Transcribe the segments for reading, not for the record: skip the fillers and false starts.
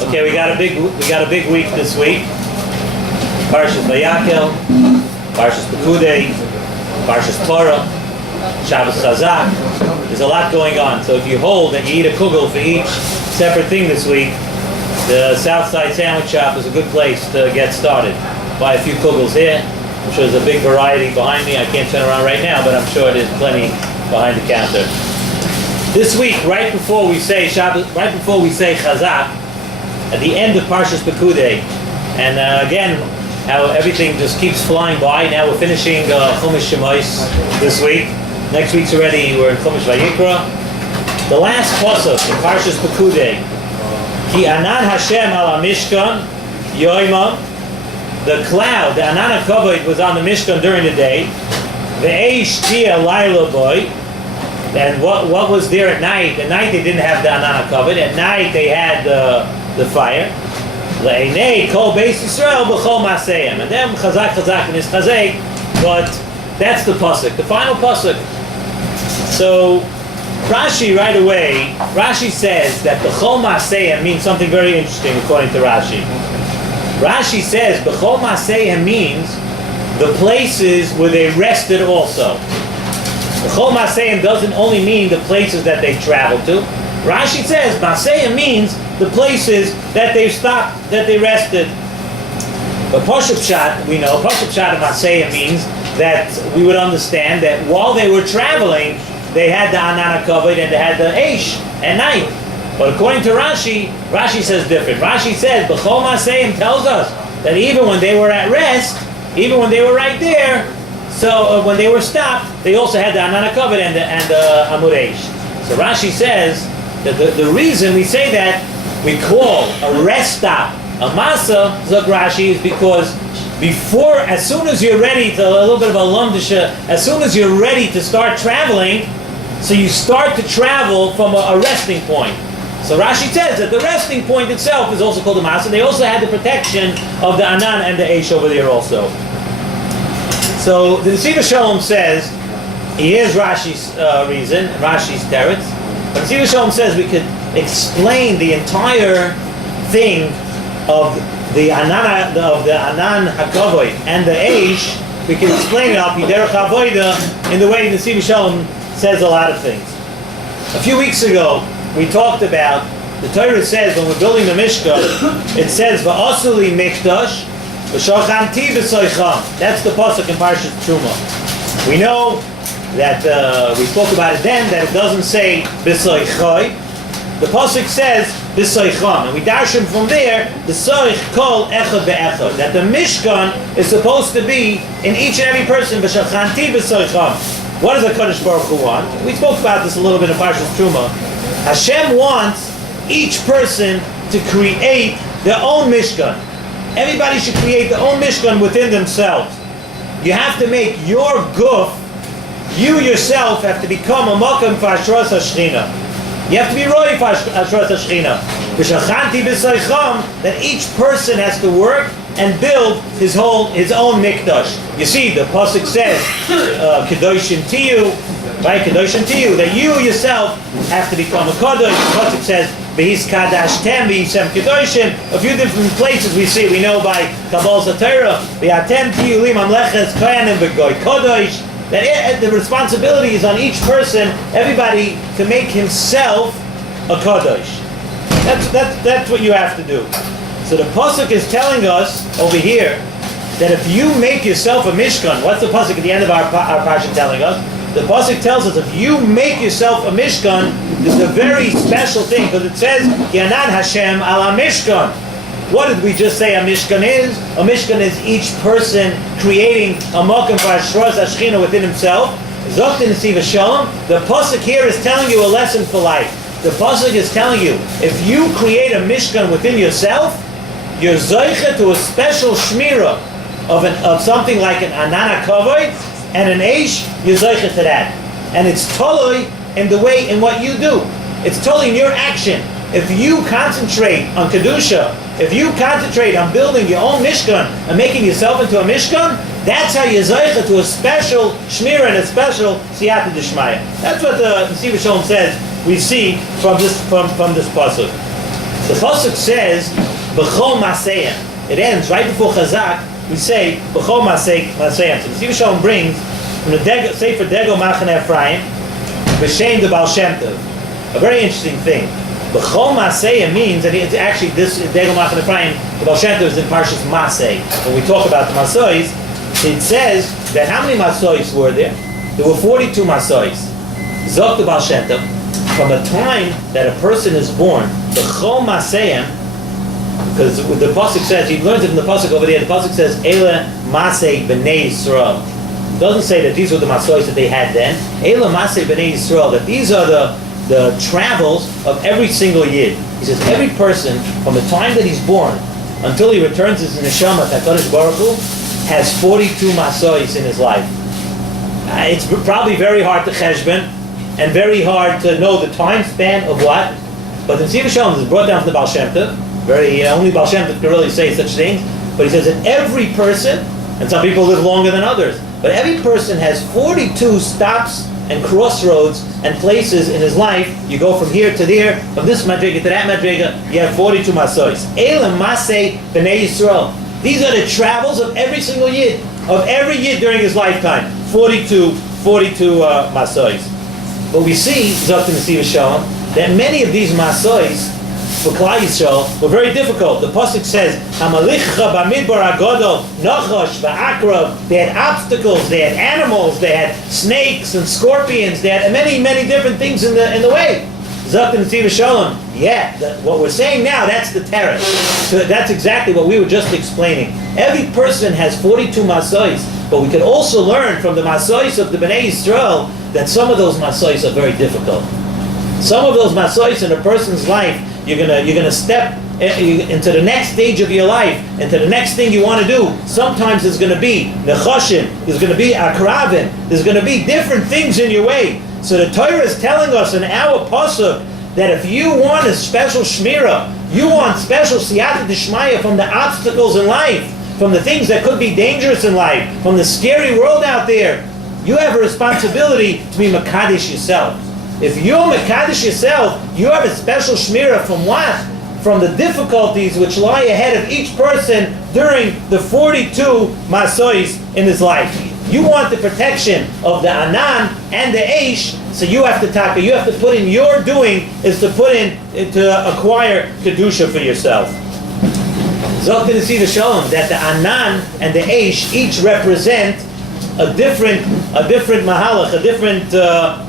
Okay, we got a big week this week. Parshas Vayakhel, Parshas Pekudei, Parshas Torah, Shabbos Chazak. There's a lot going on. So if you hold and you eat a kugel for each separate thing this week, the Southside Sandwich Shop is a good place to get started. Buy a few kugels here. I'm sure there's a big variety behind me. I can't turn around right now, but I'm sure there's plenty behind the counter. This week, right before we say Shabbos, right before we say Chazak, at the end of Parshas Pekudei, and again, how everything just keeps flying by. Now we're finishing Chumash Shemos this week. Next week's already, we're in Chumash Vayikra. The last pasuk in Parshas Pekudei, Ki anan Hashem al Mishkan yoimam. The cloud, the anan HaKavod, was on the Mishkan during the day. Ve'eish tia laila boy. And what was there at night? At night they didn't have the anan HaKavod. At night they had the fire. Le'enei kol beis Yisrael b'chol ma'aseihem. And then chazak and his chazek. But that's the pasuk, the final pasuk. So Rashi right away, Rashi says that b'chol ma'aseihem means something very interesting according to Rashi. Rashi says b'chol ma'aseihem means the places where they rested also. B'chol ma'aseihem doesn't only mean the places that they traveled to. Rashi says ma'aseihem means the places that they stopped, that they rested. But Pashup Pshat, we know, Pashup Pshat of Ma'aseihem means that we would understand that while they were traveling, they had the Anan HaKavod and they had the Eish at night. But according to Rashi, Rashi says different. Rashi says, B'chol Ma'aseihem tells us that even when they were at rest, even when they were right there, so when they were stopped, they also had the Anan HaKavod and the Amud Eish. So Rashi says that the reason we say that, we call a rest stop a masa, Zok Rashi, is because before, as soon as you're ready to, a little bit of a lumdisha, as soon as you're ready to start traveling, so you start to travel from a resting point. So Rashi says that the resting point itself is also called a masa. They also had the protection of the Anan and the Eish over there also. So the Nesivas Shalom says, here's Rashi's reason, Rashi's teretz. But Nesivas Shalom says we could explain the entire thing of the Anan HaKavod and the Eish. We can explain it al pi derech avoda in the way Nesivas Shalom says a lot of things. A few weeks ago, we talked about, the Torah says when we're building the Mishkan, it says va'asuli mikdash v'shochamti b'soicham. That's the pasuk in Parshas Truma. We know that we spoke about it then, that it doesn't say b'soichai. The pasuk says b'soicham, and we darshan from there the soich kol echad be'echad, that the Mishkan is supposed to be in each and every person v'shachanti b'soicham. What does the Kadosh Baruch Hu want? We spoke about this a little bit in Parshas Truma. Hashem wants each person to create their own Mishkan. Everybody should create their own Mishkan within themselves. You have to make your guf. You yourself have to become a makam for Ashras HaShechina. You have to be roy for Ashras HaShechina. V'shachanti b'soicham, that each person has to work and build his own mikdash. You see, the pasuk says, "Kedoshim tiyu," right? Kedoshim tiyu, that you yourself have to become a kadosh. The pasuk says, "V'his kadashtem v'hisem kedoshim." A few different places we know by Kabbalah Torah, "V'atem tiyu li mamleches kohanim v'goy kadosh." That the responsibility is on each person, everybody, to make himself a kadosh. That's what you have to do. So the pasuk is telling us over here that if you make yourself a mishkan, what's the pasuk at the end of our parsha telling us? The pasuk tells us if you make yourself a mishkan, this is a very special thing because it says Yanan Hashem ala mishkan. What did we just say a mishkan is? A mishkan is each person creating a makom for Ashras HaShechina within himself. Zok Nesivas Shalom. The pasuk here is telling you a lesson for life. The pasuk is telling you if you create a mishkan within yourself, you're zoicha to a special shmira of something like an Anan HaKavod and an Eish. You're zoicha to that, and it's totally in what you do. It's totally in your action. If you concentrate on kedusha, if you concentrate on building your own mishkan and making yourself into a mishkan, that's how you're zoicha to a special shmira and a special siyata d'shmaya. That's what the Nesivas Shalom says. We see from this pasuk. The pasuk says, "B'chol maseyim." It ends right before Chazak. We say, "B'chol maseyim." So Nesivas Shalom brings from the Sefer Degel Machaneh Ephraim, B'Shem the Baal Shem Tov. A very interesting thing. B'chol maseyim means that it's actually this Degel Machaneh Ephraim. The Baal Shem Tov is in Parshas Masei. When we talk about the Masois, it says that how many Masois were there? There were 42 Masois. Zok the Baal Shem Tov. From the time that a person is born, the Chol Maseyim, because the pasuk says, he learns it from the pasuk over there. The pasuk says, "Eila Masei Bnei Yisrael." It doesn't say that these were the Masois that they had then. "Eila Masei Bnei Yisrael." That these are the travels of every single yid. He says every person from the time that he's born until he returns his neshama to HaKadosh Baruch Hu has 42 Masois in his life. It's probably very hard to cheshbon, and very hard to know the time span of what, but the Nesivas Shalom is brought down from the Baal Shem Tov. Only Baal Shem Tov can really say such things. But he says that every person, and some people live longer than others, but every person has 42 stops and crossroads and places in his life. You go from here to there, from this madriga to that madriga. You have 42 masois. Elam Masei B'nei Yisrael. These are the travels of every single yid, of every yid during his lifetime. 42 masois. But we see, Zok the Nesivas Shalom, that many of these masois for Klal Yisrael were very difficult. The pasuk says, "Hamalicha b'midbar agadol nachash v'akrav." They had obstacles, they had animals, they had snakes and scorpions, they had many different things in the way. Zok the Nesivas Shalom. Yeah, what we're saying now, that's the terror. So that's exactly what we were just explaining. Every person has 42 masois, but we can also learn from the masois of the Bnei Yisrael that some of those masois are very difficult. Some of those masois in a person's life, you're gonna step into the next stage of your life, into the next thing you want to do. Sometimes there's going to be nechashim, there's going to be akravim, there's going to be different things in your way. So the Torah is telling us in our pasuk that if you want a special shmira, you want special siyata d'shmaya from the obstacles in life, from the things that could be dangerous in life, from the scary world out there, you have a responsibility to be Makadesh yourself. If you're Makadesh yourself, you have a special shmira from what? From the difficulties which lie ahead of each person during the 42 masois in his life. You want the protection of the Anan and the Eish, so you have to put in your doing is to put in to acquire Kedusha for yourself. Zok the Nesivas Shalom that the Anan and the Eish each represent a different mahalach, a different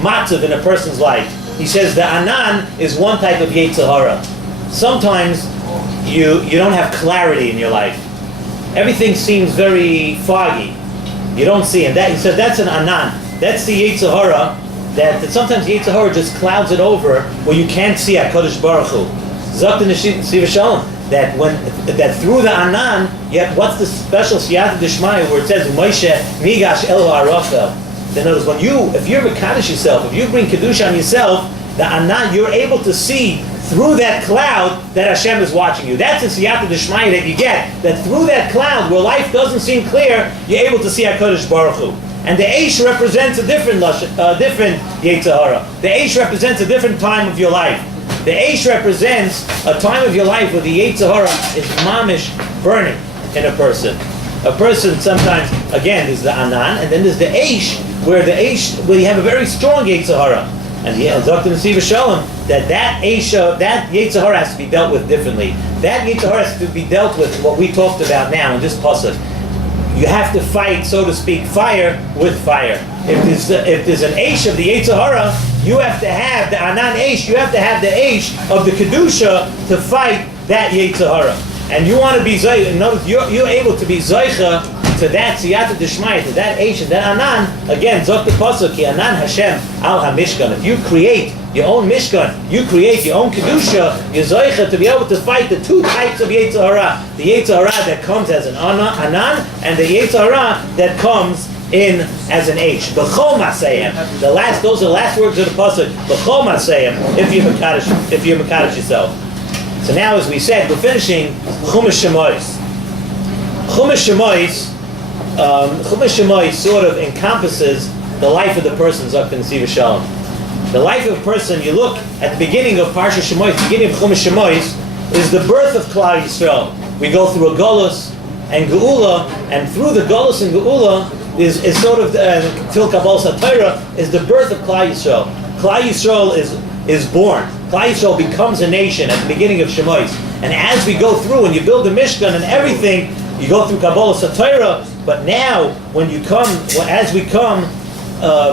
matzav in a person's life. He says the Anan is one type of Yetzer Hara. Sometimes you don't have clarity in your life. Everything seems very foggy. You don't see it. He said that's an Anan. That's the Yetzer Hara. That sometimes Yetzer Hara just clouds it over where you can't see HaKadosh Baruch Hu. Zok the Nesivas Shalom that through the Anan, yet what's the special siyata d'shmaya where it says Moshe Migash El Arachel. In other words, if you're Mekadosh yourself, if you bring Kedusha on yourself, the Anan, you're able to see through that cloud that Hashem is watching you. That's the siyata d'shmaya that you get. That through that cloud where life doesn't seem clear, you're able to see HaKadosh Baruch Hu. And the Eish represents a different Yetzer Hara. The Eish represents a different time of your life. The Eish represents a time of your life where the Yetzer Hara is mamish burning in a person. A person sometimes, again, there's the Anan, and then there's the Eish, where you have a very strong Yetzer Hara. And Dr. Nesivas Shalom, that Eish, that Yetzer Hara has to be dealt with differently. That Yetzer Hara has to be dealt with what we talked about now in this pasuk. You have to fight, so to speak, fire with fire. If there's an Eish of the Yetzer Hara, you have to have the Anan Eish, you have to have the Eish of the Kedusha to fight that Yetzer Hara. And you want to be Zoycha, you're able to be Zoycha to that Siyata D'Shmaya, to that Eish and that Anan. Again, Zok the Pasuk, Ki Anan Hashem Al HaMishkan. If you create your own Mishkan, you create your own Kedusha, you're Zoycha to be able to fight the two types of Yetzer Hara. The Yetzer Hara that comes as an Anan, and the Yetzer Hara that comes in as an H. B'chol Masayim. Those are the last words of the pasuk. B'chol Masayim. If you're Mekadosh yourself. So now, as we said, we're finishing Chumash Shemois. Chumash Shemois sort of encompasses the life of the person. Zok the Nesivas Shalom. The life of a person. You look at the beginning of Parshas Shemois, the beginning of Chumash Shemois. is the birth of Klal Yisrael. We go through a Golus and Geula, and through the Golus and Geula is sort of till Kabbalah Satira is the birth of Klal Yisrael. Klal Yisrael is born. Klal Yisrael becomes a nation at the beginning of Shemois. And as we go through and you build the Mishkan and everything, you go through Kabbalah Satira. But now, as we come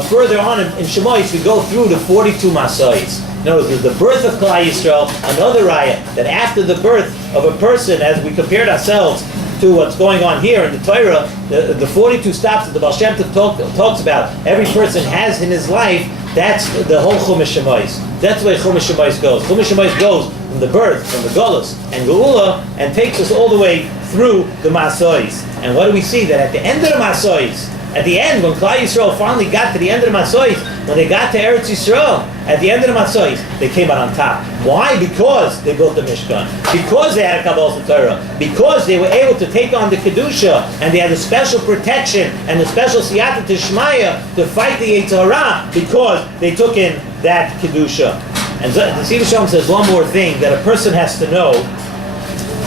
further on in Shemois, we go through the 42 Masais. In other words, the birth of Klal Yisrael, another raya, that after the birth of a person, as we compared ourselves to what's going on here in the Torah, the 42 stops that the Baal Shem Tov talks about, every person has in his life, that's the whole Chumash Shemois. That's the way Chumash Shemois goes. Chumash Shemois goes from the birth, from the Golus and Geula, and takes us all the way through the Masais. And what do we see? That at the end of the Masais, at the end, when Klal Yisrael finally got to the end of the Masais, when they got to Eretz Yisrael, at the end of the Masais, they came out on top. Why? Because they built the Mishkan. Because they had a Kabbalah Torah. Because they were able to take on the Kedusha, and they had a special protection and a special Siyata Tishmaya to fight the Yetzer Hara, because they took in that Kedusha. And the Nesivas Shalom says one more thing that a person has to know.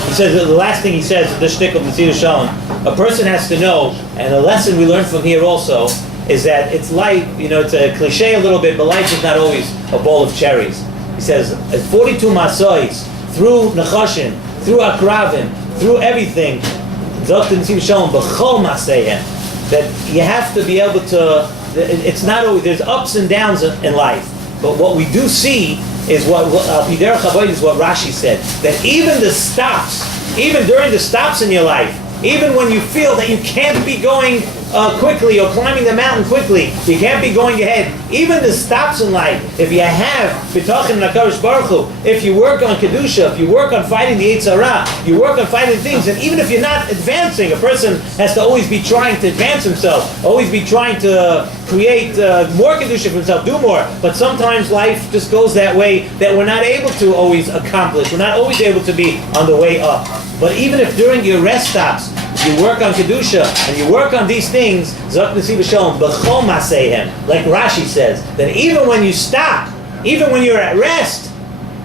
He says, the last thing he says, the shtick of the Nesivas Shalom, a person has to know, and a lesson we learn from here also, is that it's life, it's a cliche a little bit, but life is not always a bowl of cherries. He says, at 42 Masais, through Nechashim, through Akravim, through everything, Dr. Nesivas Shalom, B'chol Maseihem, that you have to be able to, it's not always, there's ups and downs in life, but what we do see is what Rashi said, that even the stops, even during the stops in your life, even when you feel that you can't be going quickly or climbing the mountain quickly, you can't be going ahead, even the stops in life, if you have B'tachin Nakadosh Baruch Hu, if you work on Kedusha, if you work on fighting the Yetzer Hara, you work on fighting things, and even if you're not advancing, a person has to always be trying to advance himself, always be trying to create more Kedusha for himself, do more, but sometimes life just goes that way that we're not able to always accomplish, we're not always able to be on the way up. But even if during your rest stops, you work on Kedusha, and you work on these things, Zok Nesivas Shalom, B'chol Maseihem, like Rashi says, that even when you stop, even when you're at rest,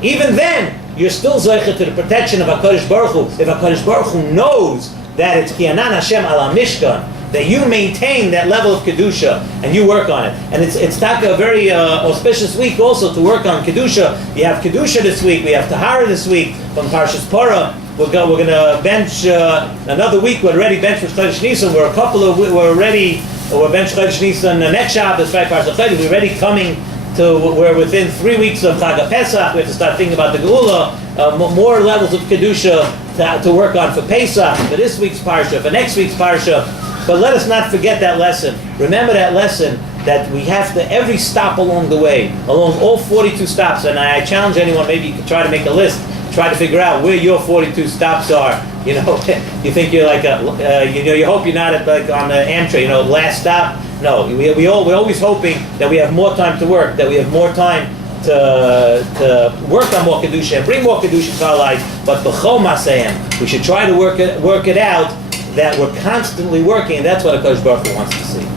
even then, you're still Zoichet to the protection of HaKadosh Baruch Hu. If HaKadosh Baruch Hu knows that it's Ki'anan Hashem ala Mishkan, that you maintain that level of Kedusha, and you work on it. And it's a very auspicious week also to work on Kedusha. You have Kedusha this week, we have Tahara this week, from Parshas Parah. We're going to bench another week. We're already benched for Chodesh Nisan. We're bench Chodesh Nisan next Shabbos, right? Parshas Vayakhel. We're already coming to. We're within 3 weeks of Chag HaPesach. We have to start thinking about the Geula. More levels of Kedusha to work on for Pesach, for this week's Parsha, for next week's Parsha. But let us not forget that lesson. Remember that lesson that we have to every stop along the way, along all 42 stops. And I challenge anyone. Maybe you could try to make a list. Try to figure out where your 42 stops are. You think you're like you hope you're not at on the Amtrak, last stop. No, we're always hoping that we have more time to work, that we have more time to work on more Kedusha and bring more Kedusha to our life. But B'chol Maseihem, we should try to work it out that we're constantly working, and that's what HaKadosh Baruch Hu wants to see.